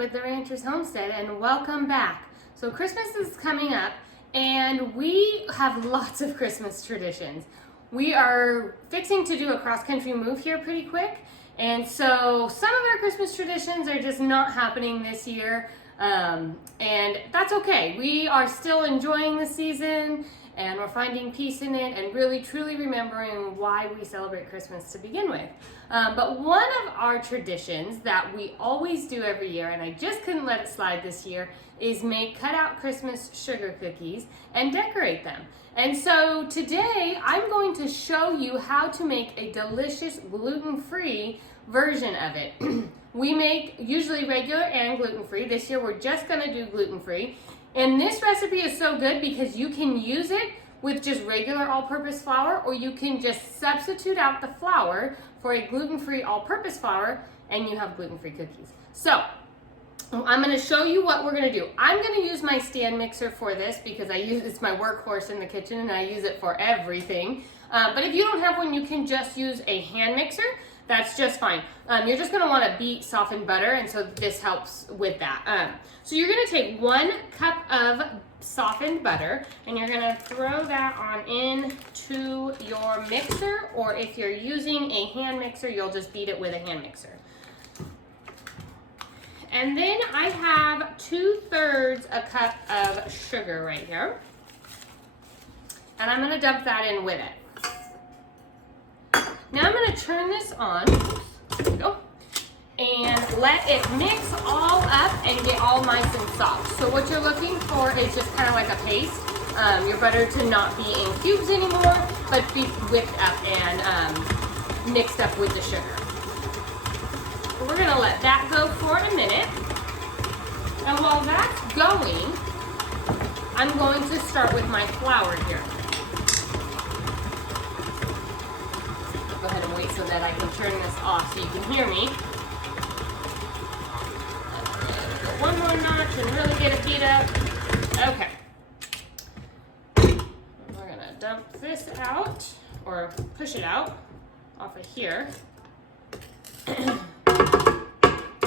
with the Rancher's Homestead, and welcome back. So Christmas is coming up and we have lots of Christmas traditions. We are fixing to do a cross-country move here pretty quick, and so some of our Christmas traditions are just not happening this year, and that's okay. We are still enjoying the season and we're finding peace in it and really truly remembering why we celebrate Christmas to begin with. But one of our traditions that we always do every year, and I just couldn't let it slide this year, is make cutout Christmas sugar cookies and decorate them. And so today I'm going to show you how to make a delicious gluten-free version of it. We make usually regular and gluten-free. This year we're just gonna do gluten-free. And this recipe is so good because you can use it with just regular all-purpose flour, or you can just substitute out the flour for a gluten-free all-purpose flour and you have gluten-free cookies. So I'm going to show you what we're going to do. I'm going to use my stand mixer for this because it's my workhorse in the kitchen and I use it for everything. But if you don't have one, you can just use a hand mixer. That's just fine. You're just going to want to beat softened butter, and so this helps with that. So you're going to take 1 cup of softened butter and you're going to throw that on into your mixer, or if you're using a hand mixer, you'll just beat it with a hand mixer. And then I have 2/3 a cup of sugar right here, and I'm going to dump that in with it. Now I'm going to turn this on, there we go, and let it mix all up and get all nice and soft. So what you're looking for is just kind of like a paste. Your butter to not be in cubes anymore, but be whipped up and mixed up with the sugar. We're going to let that go for a minute. And while that's going, I'm going to start with my flour here. Go ahead and wait so that I can turn this off so you can hear me. Go one more notch and really get it beat up. Okay. We're going to dump this out, or push it out off of here.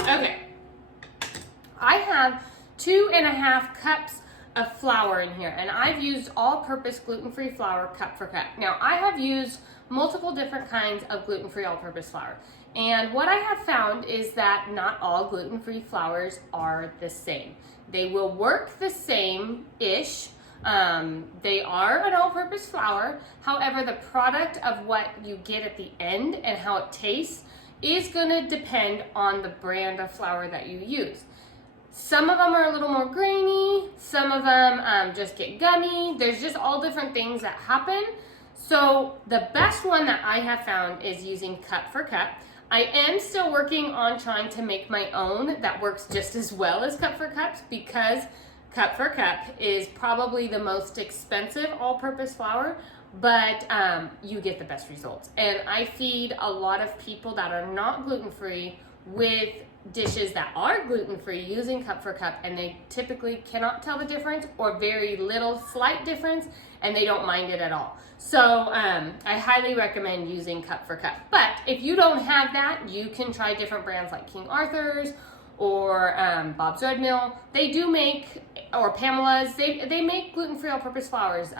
Okay, I have 2½ cups of flour in here, and I've used all-purpose gluten-free flour cup for cup. Now, I have used multiple different kinds of gluten-free all-purpose flour, and what I have found is that not all gluten-free flours are the same. They will work the same-ish. They are an all-purpose flour. However, the product of what you get at the end and how it tastes is going to depend on the brand of flour that you use. Some of them are a little more grainy, some of them just get gummy. There's just all different things that happen. So the best one that I have found is using cup for cup. I am still working on trying to make my own that works just as well as cup for cups, because cup for cup is probably the most expensive all-purpose flour, but you get the best results. And I feed a lot of people that are not gluten-free with dishes that are gluten-free using cup for cup, and they typically cannot tell the difference, or very little slight difference, and they don't mind it at all. So I highly recommend using cup for cup. But if you don't have that, you can try different brands like King Arthur's or Bob's Red Mill. They do make, or Pamela's, they make gluten-free all-purpose flours,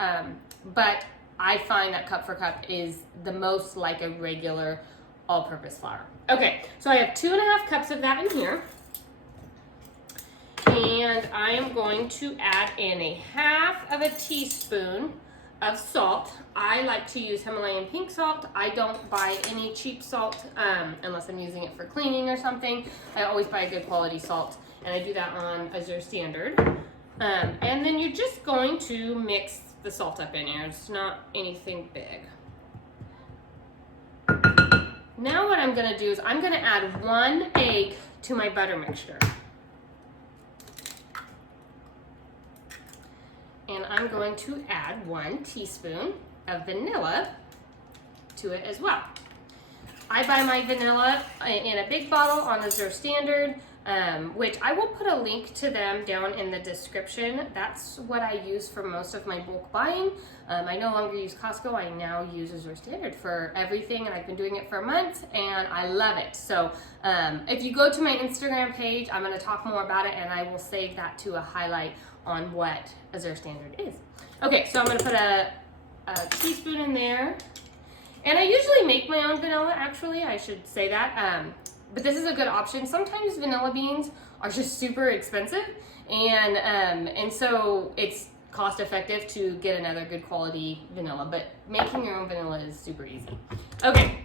but I find that cup for cup is the most like a regular all-purpose flour. Okay, so I have 2½ cups of that in here, and I am going to add in 1/2 teaspoon of salt. I like to use Himalayan pink salt. I don't buy any cheap salt unless I'm using it for cleaning or something. I always buy a good quality salt, and I do that on Azure Standard. And then you're just going to mix the salt up in here. It's not anything big. Now what I'm going to do is I'm going to add 1 egg to my butter mixture. And I'm going to add 1 teaspoon of vanilla to it as well. I buy my vanilla in a big bottle on Azure Standard, which I will put a link to them down in the description. That's what I use for most of my bulk buying. I no longer use Costco. I now use Azure Standard for everything, and I've been doing it for months, and I love it. So if you go to my Instagram page, I'm going to talk more about it, and I will save that to a highlight on what Azure Standard is. Okay, so I'm going to put a teaspoon in there. And I usually make my own vanilla, actually, I should say that. But this is a good option. Sometimes vanilla beans are just super expensive, and so it's cost effective to get another good quality vanilla, but making your own vanilla is super easy. Okay,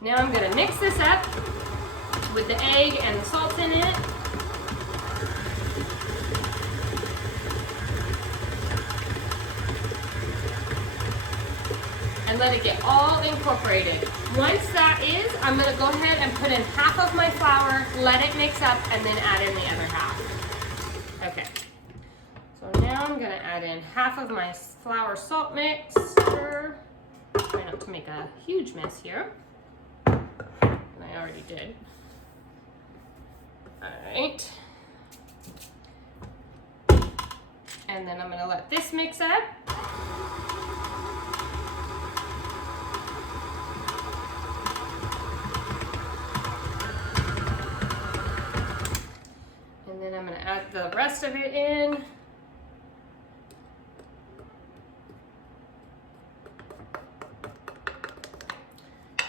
now I'm gonna mix this up with the egg and the salt in it. And let it get all incorporated. Once that is, I'm gonna go ahead and put in half of my flour, let it mix up, and then add in the other half. Okay, so now I'm gonna add in half of my flour salt mixture. Try not to make a huge mess here. And I already did. All right. And then I'm gonna let this mix up. And then I'm going to add the rest of it in.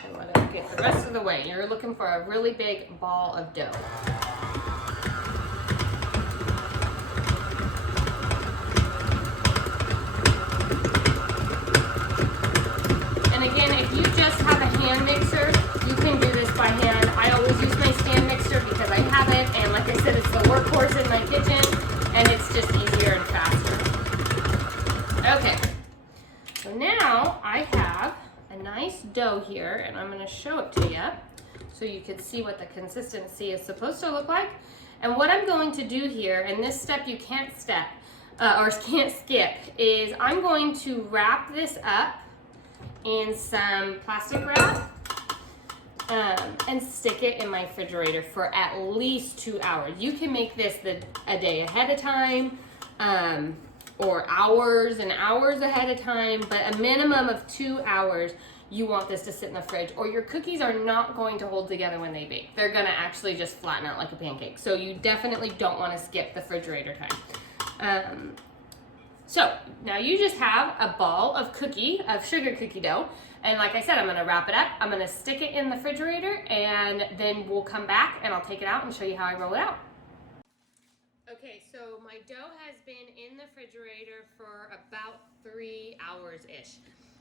And let it get the rest of the way. You're looking for a really big ball of dough. And again, if you just have a hand mixer, you can do this by hand. I always use my stand mixer because I have it, and like I said, it's the workhorse in my kitchen, and it's just easier and faster. Okay, so now I have a nice dough here, and I'm going to show it to you so you can see what the consistency is supposed to look like. And what I'm going to do here, and this step you can't skip, is I'm going to wrap this up in some plastic wrap and stick it in my refrigerator for at least 2 hours. You can make this a day ahead of time, or hours and hours ahead of time, but a minimum of 2 hours you want this to sit in the fridge, or your cookies are not going to hold together when they bake. They're gonna actually just flatten out like a pancake. So you definitely don't wanna skip the refrigerator time. So now you just have a ball of sugar cookie dough. And like I said, I'm gonna wrap it up. I'm gonna stick it in the refrigerator, and then we'll come back and I'll take it out and show you how I roll it out. Okay, so my dough has been in the refrigerator for about 3 hours-ish.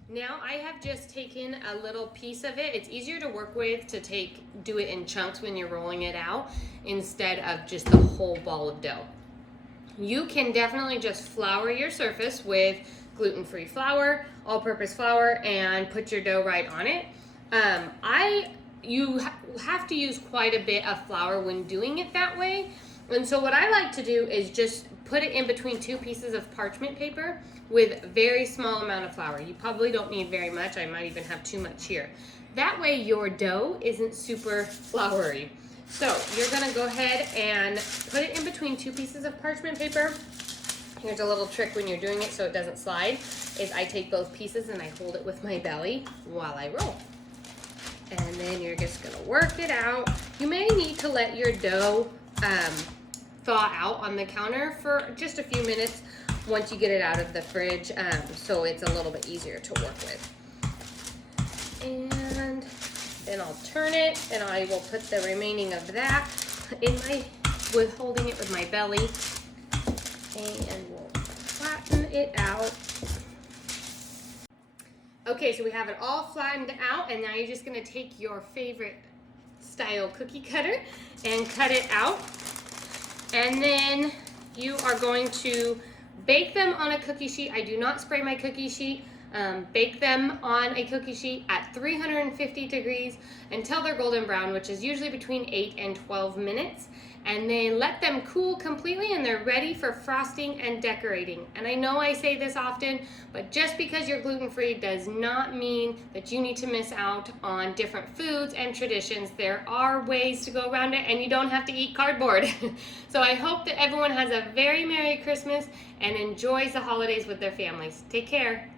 Now I have just taken a little piece of it. It's easier to work with to do it in chunks when you're rolling it out instead of just the whole ball of dough. You can definitely just flour your surface with gluten-free flour, all-purpose flour, and put your dough right on it. You have to use quite a bit of flour when doing it that way. And so what I like to do is just put it in between 2 pieces of parchment paper with a very small amount of flour. You probably don't need very much. I might even have too much here. That way your dough isn't super floury. So you're gonna go ahead and put it in between 2 pieces of parchment paper. Here's a little trick when you're doing it so it doesn't slide, is I take both pieces and I hold it with my belly while I roll. And then you're just gonna work it out. You may need to let your dough thaw out on the counter for just a few minutes once you get it out of the fridge, so it's a little bit easier to work with. And then I'll turn it, and I will put the remaining of that holding it with my belly, and we'll flatten it out. Okay, so we have it all flattened out, and now you're just gonna take your favorite style cookie cutter and cut it out. And then you are going to bake them on a cookie sheet. I do not spray my cookie sheet. Bake them on a cookie sheet at 350 degrees until they're golden brown, which is usually between 8 and 12 minutes. And then let them cool completely and they're ready for frosting and decorating. And I know I say this often, but just because you're gluten-free does not mean that you need to miss out on different foods and traditions. There are ways to go around it and you don't have to eat cardboard. So I hope that everyone has a very Merry Christmas and enjoys the holidays with their families. Take care.